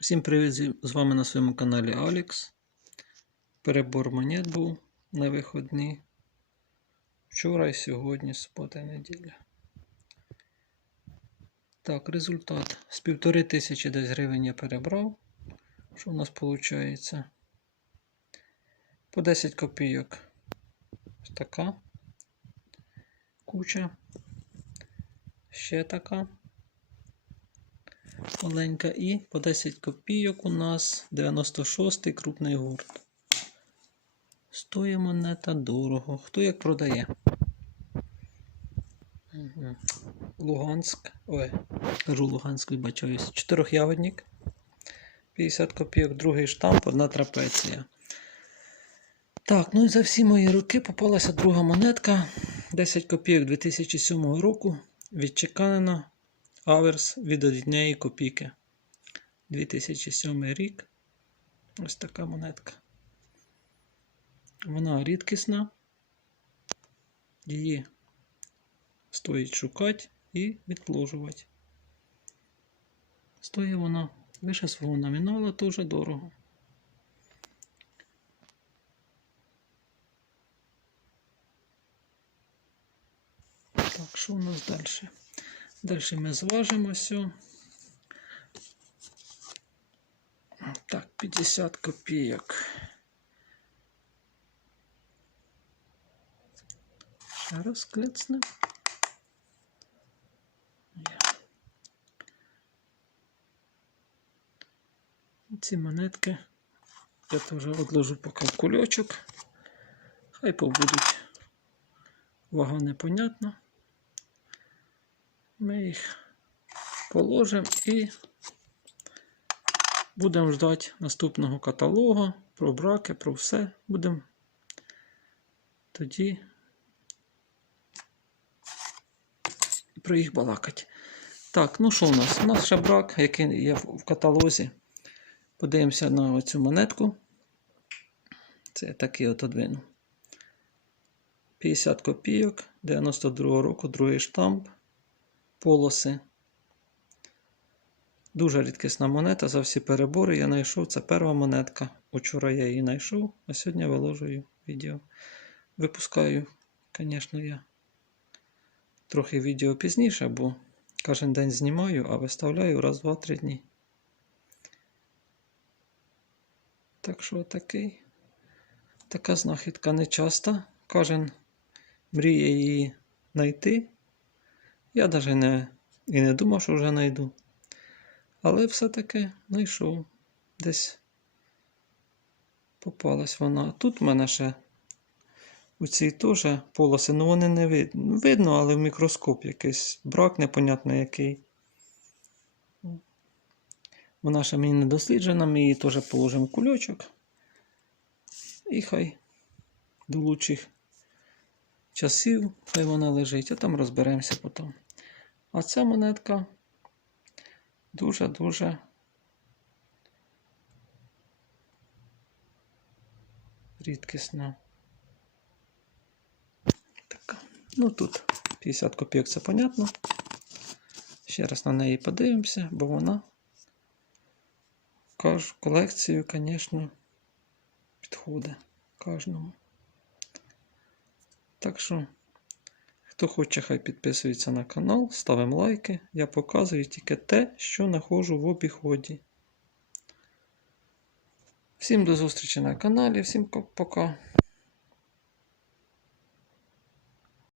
Всім привіт! з- вами на своєму каналі Алекс. Перебор монет був на виходні. Вчора і сьогодні, субота і неділя. Так, результат. З півтори тисячі десь гривень я перебрав. Що у нас виходить? По 10 копійок. Така куча. Ще така маленька і по 10 копійок у нас 96-й крупний гурт. Стоїть монета дорого. Хто як продає? Луганськ. Ой, кажу Луганськ, вибачаюсь. Чотирьохягодник. 50 копійок, другий штамп, одна трапеція. Так, ну і за всі мої роки попалася друга монетка. 10 копійок 2007 року. Відчеканена Аверс від однієї копійки. 2007 рік. Ось така монетка. Вона рідкісна. Її стоїть шукати і відложувати. Стоїть вона вище свого номіналу, дуже дорого. Так, що у нас далі? Далі ми зважимося. Так, 50 копійок. Ще раз клецне. Ці монетки я теж відложу поки в кульочок. Хай побудуть. Вага непонятна. Ми їх положимо і будемо ждати наступного каталогу про браки, про все. Будемо тоді про їх балакати. Так, ну що у нас? У нас ще брак, який є в каталозі. Подивимося на оцю монетку. Це я такий от одвину. 50 копійок, 92 року, другий штамп полоси. Дуже рідкісна монета за всі перебори. Я знайшов. Це перша монетка. Учора я її знайшов, а сьогодні виложую відео. Випускаю, звісно, я трохи відео пізніше, бо кожен день знімаю, а виставляю раз, два, три дні. Так що такий. Така знахідка нечаста. Кожен мріє її знайти. Я навіть не, і не думав, що вже знайду. Але все-таки знайшов. Десь попалась вона. Тут в мене ще у цій теж полоси, ну вони не видно. Видно, але в мікроскоп якийсь брак непонятно який. Вона ще мені не досліджена, ми її теж положимо в кульочок. І хай до лучших часів хай вона лежить, а там розберемося потім. А ця монетка дуже-дуже рідкісна. Така. Ну тут 50 копійок, це понятно. Ще раз на неї подивимося, бо вона колекцію, звісно, підходить кожному. Так що, хто хоче, хай підписується на канал, ставимо лайки. Я показую тільки те, що знаходжу в обіході. Всім до зустрічі на каналі, всім пока.